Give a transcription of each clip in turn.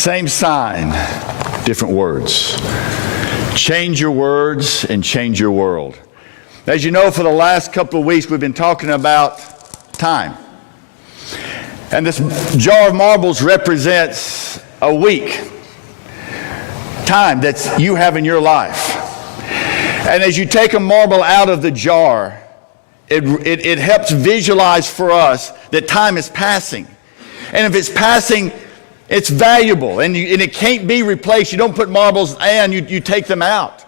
Same sign, different words. Change your words and change your world. As you know, for the last couple of weeks, we've been talking about time. And this jar of marbles represents a week. Time that you have in your life. And as you take a marble out of the jar, it helps visualize for us that time is passing. And if it's passing, it's valuable, and it can't be replaced. You don't put marbles and you take them out.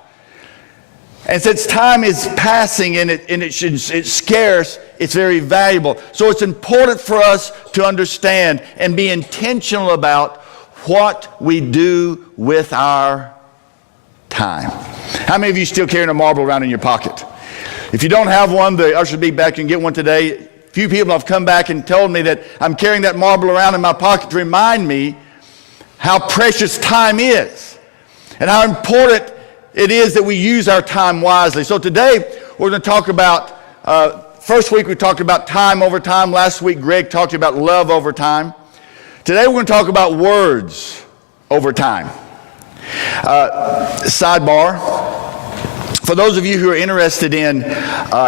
And since time is passing and it's scarce, it's very valuable. So it's important for us to understand and be intentional about what we do with our time. How many of you still carrying a marble around in your pocket? If you don't have one, the usher will be back and get one today. Few people have come back and told me that I'm carrying that marble around in my pocket to remind me how precious time is and how important it is that we use our time wisely. So today we're going to talk about, first week we talked about time over time. Last week Greg talked about love over time. Today we're going to talk about words over time. Sidebar. For those of you who are interested in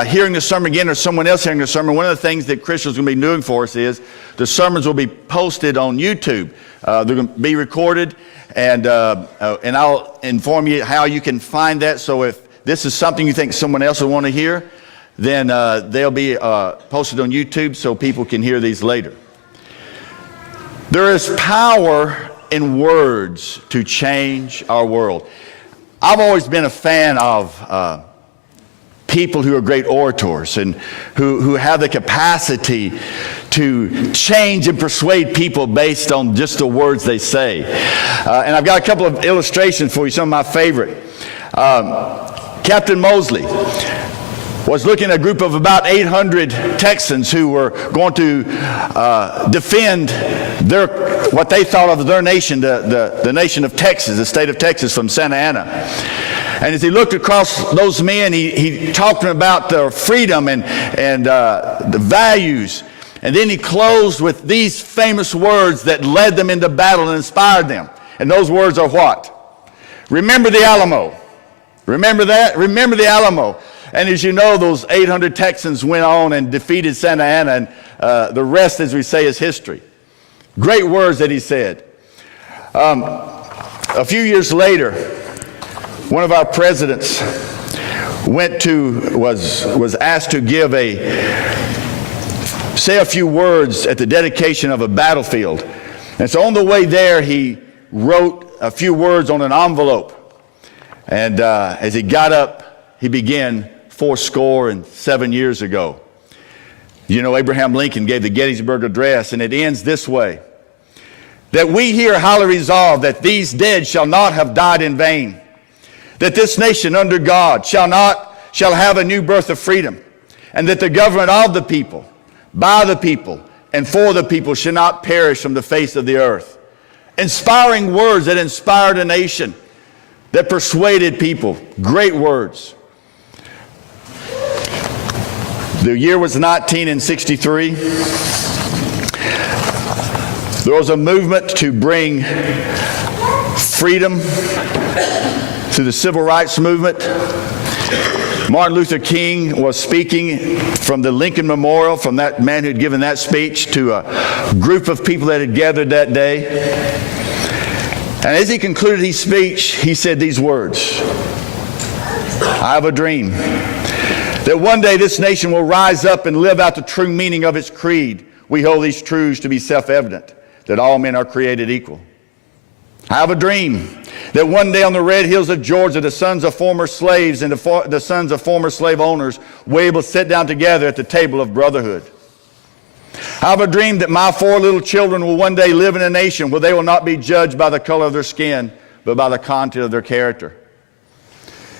hearing the sermon again or someone else hearing the sermon, one of the things that Christians are going to be doing for us is the sermons will be posted on YouTube. They're going to be recorded, and I'll inform you how you can find that. So if this is something you think someone else will want to hear, then they'll be posted on YouTube so people can hear these later. There is power in words to change our world. I've always been a fan of people who are great orators and who have the capacity to change and persuade people based on just the words they say. And I've got a couple of illustrations for you, some of my favorite. Captain Mosley was looking at a group of about 800 Texans who were going to defend what they thought of as their nation, the nation of Texas, the state of Texas from Santa Ana. And as he looked across those men, he talked to them about their freedom and the values. And then he closed with these famous words that led them into battle and inspired them. And those words are what? Remember the Alamo. Remember that? Remember the Alamo. And as you know, those 800 Texans went on and defeated Santa Ana, and the rest, as we say, is history. Great words that he said. A few years later, one of our presidents was asked to say a few words at the dedication of a battlefield. And so on the way there, he wrote a few words on an envelope. And as he got up, he began 77 years ago. You know, Abraham Lincoln gave the Gettysburg Address, and it ends this way: that we here highly resolve that these dead shall not have died in vain, that this nation under God shall have a new birth of freedom, and that the government of the people, by the people, and for the people shall not perish from the face of the earth. Inspiring words that inspired a nation, that persuaded people. Great words. The year was 1963. There was a movement to bring freedom to the civil rights movement. Martin Luther King was speaking from the Lincoln Memorial, from that man who had given that speech to a group of people that had gathered that day. And as he concluded his speech, he said these words: I have a dream that one day this nation will rise up and live out the true meaning of its creed. We hold these truths to be self-evident, that all men are created equal. I have a dream that one day on the red hills of Georgia, the sons of former slaves and the sons of former slave owners will be able to sit down together at the table of brotherhood. I have a dream that my 4 little children will one day live in a nation where they will not be judged by the color of their skin, but by the content of their character.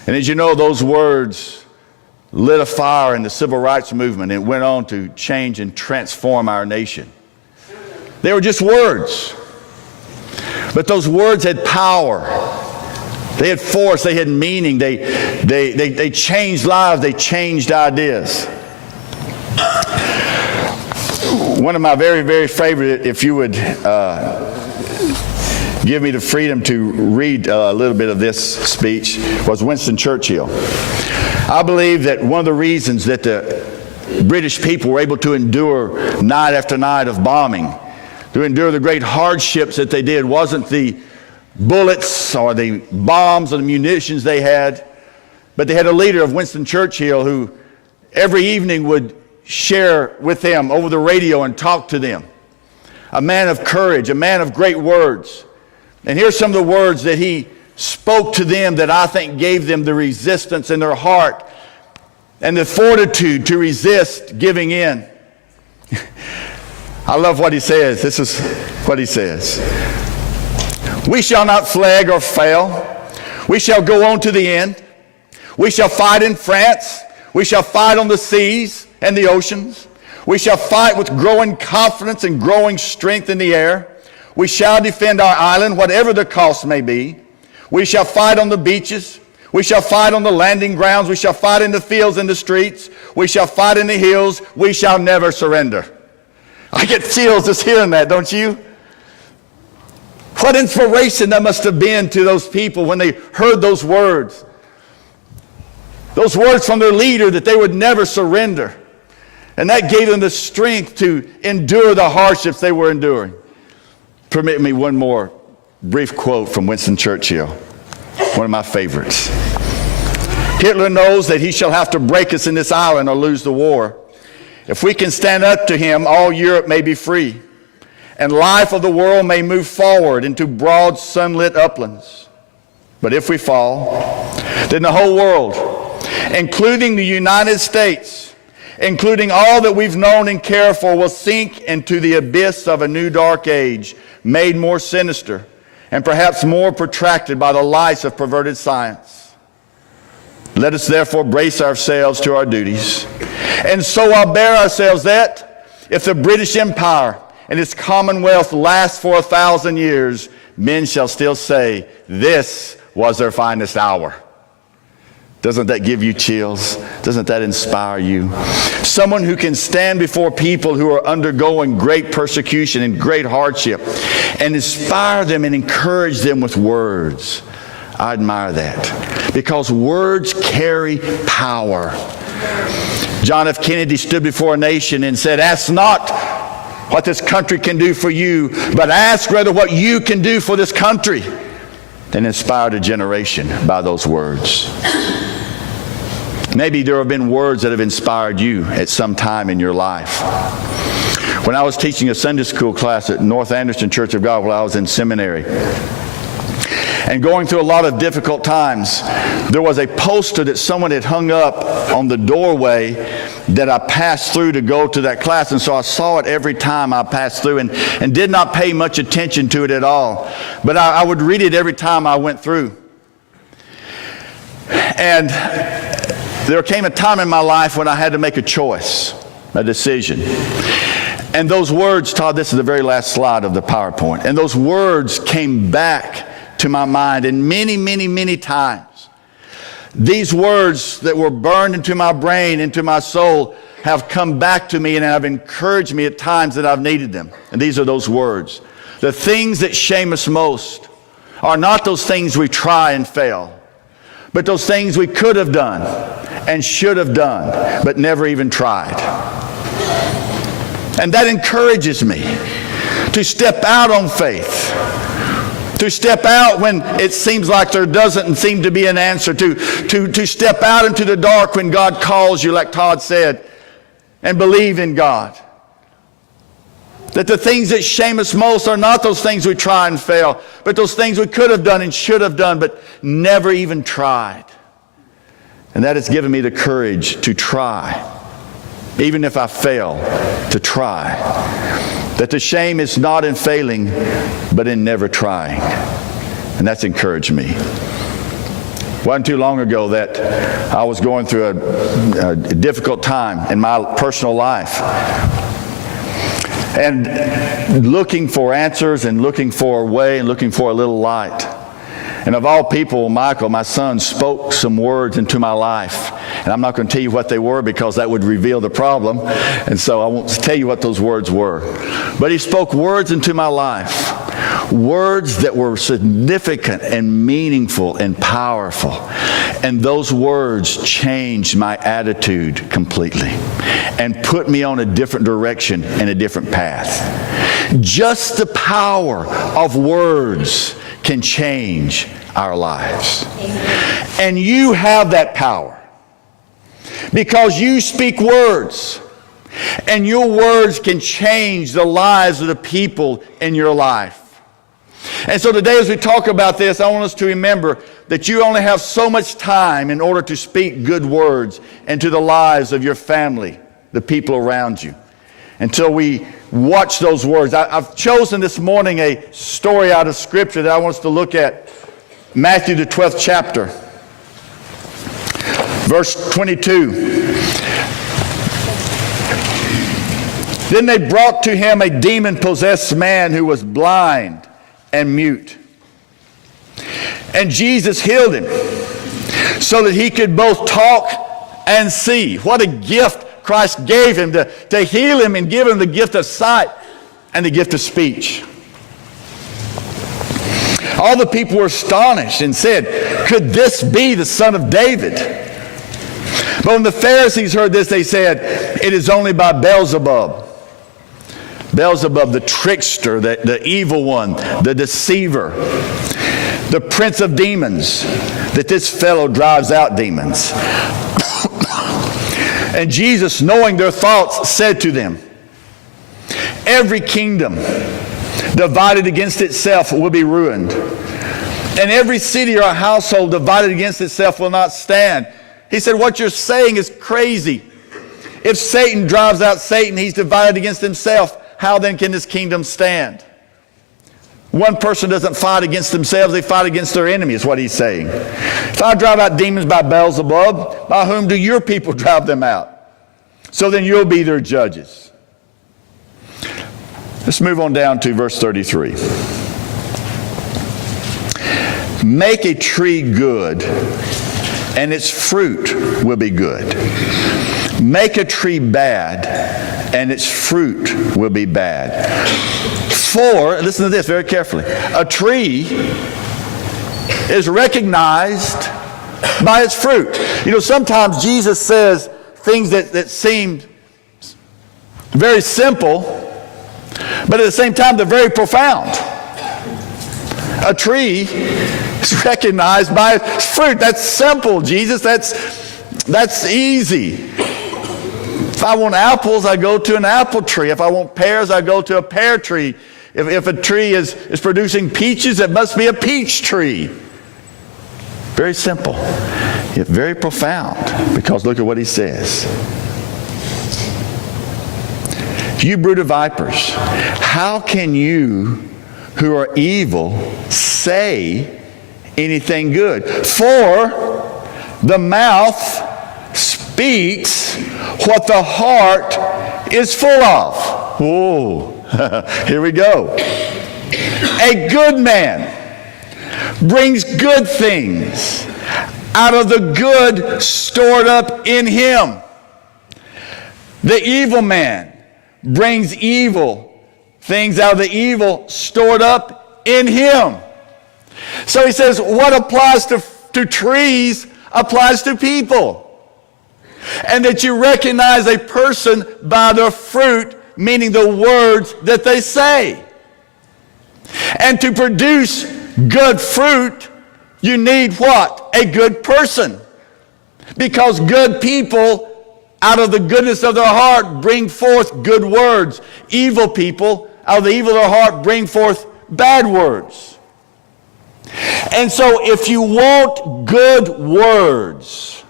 And as you know, those words lit a fire in the civil rights movement and went on to change and transform our nation. They were just words, but those words had power. They had force. They had meaning. They changed lives. They changed ideas. One of my very, very favorite, if you would give me the freedom to read a little bit of this speech was Winston Churchill. I believe that one of the reasons that the British people were able to endure night after night of bombing, to endure the great hardships that they did, wasn't the bullets or the bombs or the munitions they had, but they had a leader of Winston Churchill who every evening would share with them over the radio and talk to them. A man of courage, a man of great words. And here's some of the words that he spoke to them that I think gave them the resistance in their heart and the fortitude to resist giving in. I love what he says. This is what he says. We shall not flag or fail. We shall go on to the end. We shall fight in France. We shall fight on the seas and the oceans. We shall fight with growing confidence and growing strength in the air. We shall defend our island, whatever the cost may be. We shall fight on the beaches. We shall fight on the landing grounds. We shall fight in the fields and the streets. We shall fight in the hills. We shall never surrender. I get chills just hearing that, don't you? What inspiration that must have been to those people when they heard those words. Those words from their leader that they would never surrender. And that gave them the strength to endure the hardships they were enduring. Permit me one more brief quote from Winston Churchill, one of my favorites. Hitler knows that he shall have to break us in this island or lose the war. If we can stand up to him, all Europe may be free, and life of the world may move forward into broad sunlit uplands. But if we fall, then the whole world, including the United States, including all that we've known and cared for, will sink into the abyss of a new dark age, made more sinister and perhaps more protracted by the lights of perverted science. Let us therefore brace ourselves to our duties, and so bear ourselves that if the British Empire and its commonwealth lasts for 1,000 years, men shall still say, this was their finest hour. Doesn't that give you chills? Doesn't that inspire you? Someone who can stand before people who are undergoing great persecution and great hardship and inspire them and encourage them with words. I admire that because words carry power. John F. Kennedy stood before a nation and said, ask not what this country can do for you, but ask rather what you can do for this country. And inspired a generation by those words. Maybe there have been words that have inspired you at some time in your life. When I was teaching a Sunday school class at North Anderson Church of God while I was in seminary, and going through a lot of difficult times, there was a poster that someone had hung up on the doorway that I passed through to go to that class. And so I saw it every time I passed through and did not pay much attention to it at all. But I would read it every time I went through. And there came a time in my life when I had to make a choice, a decision. And those words, Todd, this is the very last slide of the PowerPoint. And those words came back to my mind, and many, many, many times. These words that were burned into my brain, into my soul, have come back to me and have encouraged me at times that I've needed them. And these are those words. The things that shame us most are not those things we try and fail, but those things we could have done and should have done, but never even tried. And that encourages me to step out on faith. To step out when it seems like there doesn't seem to be an answer. To step out into the dark when God calls you, like Todd said, and believe in God. That the things that shame us most are not those things we try and fail, but those things we could have done and should have done, but never even tried. And that has given me the courage to try, even if I fail, to try. That the shame is not in failing, but in never trying. And that's encouraged me. It wasn't too long ago that I was going through a difficult time in my personal life. And looking for answers and looking for a way and looking for a little light. And of all people, Michael, my son, spoke some words into my life. And I'm not going to tell you what they were because that would reveal the problem. And so I won't tell you what those words were. But he spoke words into my life. words that were significant and meaningful and powerful. And those words changed my attitude completely and put me on a different direction and a different path. Just the power of words can change our lives. And you have that power because you speak words. And your words can change the lives of the people in your life. And so today as we talk about this, I want us to remember that you only have so much time in order to speak good words into the lives of your family, the people around you, until we watch those words. I've chosen this morning a story out of Scripture that I want us to look at. Matthew, the 12th chapter, verse 22. Then they brought to him a demon-possessed man who was blind and mute. And Jesus healed him so that he could both talk and see. What a gift Christ gave him to heal him and give him the gift of sight and the gift of speech. All the people were astonished and said, "Could this be the Son of David?" But when the Pharisees heard this, they said, "It is only by Beelzebub." Beelzebub, the trickster, the evil one, the deceiver, the prince of demons, that this fellow drives out demons. And Jesus, knowing their thoughts, said to them, "Every kingdom divided against itself will be ruined, and every city or household divided against itself will not stand." He said, what you're saying is crazy. If Satan drives out Satan, he's divided against himself. How then can this kingdom stand? One person doesn't fight against themselves, they fight against their enemy, is what he's saying. If I drive out demons by Beelzebub, by whom do your people drive them out? So then you'll be their judges. Let's move on down to verse 33. Make a tree good, and its fruit will be good. Make a tree bad, and its fruit will be bad. For, listen to this very carefully, a tree is recognized by its fruit. You know, sometimes Jesus says things that seem very simple, but at the same time they're very profound. A tree is recognized by its fruit. That's simple, Jesus. That's easy. If I want apples, I go to an apple tree. If I want pears, I go to a pear tree. If a tree is producing peaches, it must be a peach tree. Very simple, yet very profound, because look at what he says. You brood of vipers, how can you who are evil say anything good? For the mouth speaks what the heart is full of. Whoa, here we go. A good man brings good things out of the good stored up in him. The evil man brings evil things out of the evil stored up in him. So he says what applies to trees applies to people. And that you recognize a person by their fruit, meaning the words that they say. And to produce good fruit, you need what? A good person. Because good people, out of the goodness of their heart, bring forth good words. Evil people, out of the evil of their heart, bring forth bad words. And so if you want good words,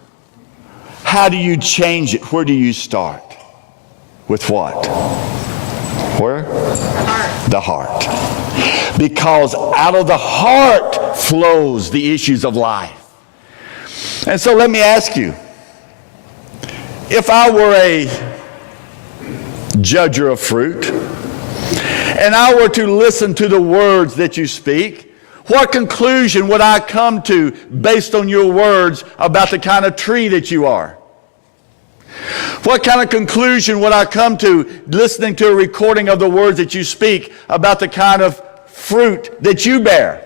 how do you change it? Where do you start? With what? Where? The heart. Because out of the heart flows the issues of life. And so let me ask you, if I were a judger of fruit, and I were to listen to the words that you speak, what conclusion would I come to based on your words about the kind of tree that you are? What kind of conclusion would I come to listening to a recording of the words that you speak about the kind of fruit that you bear.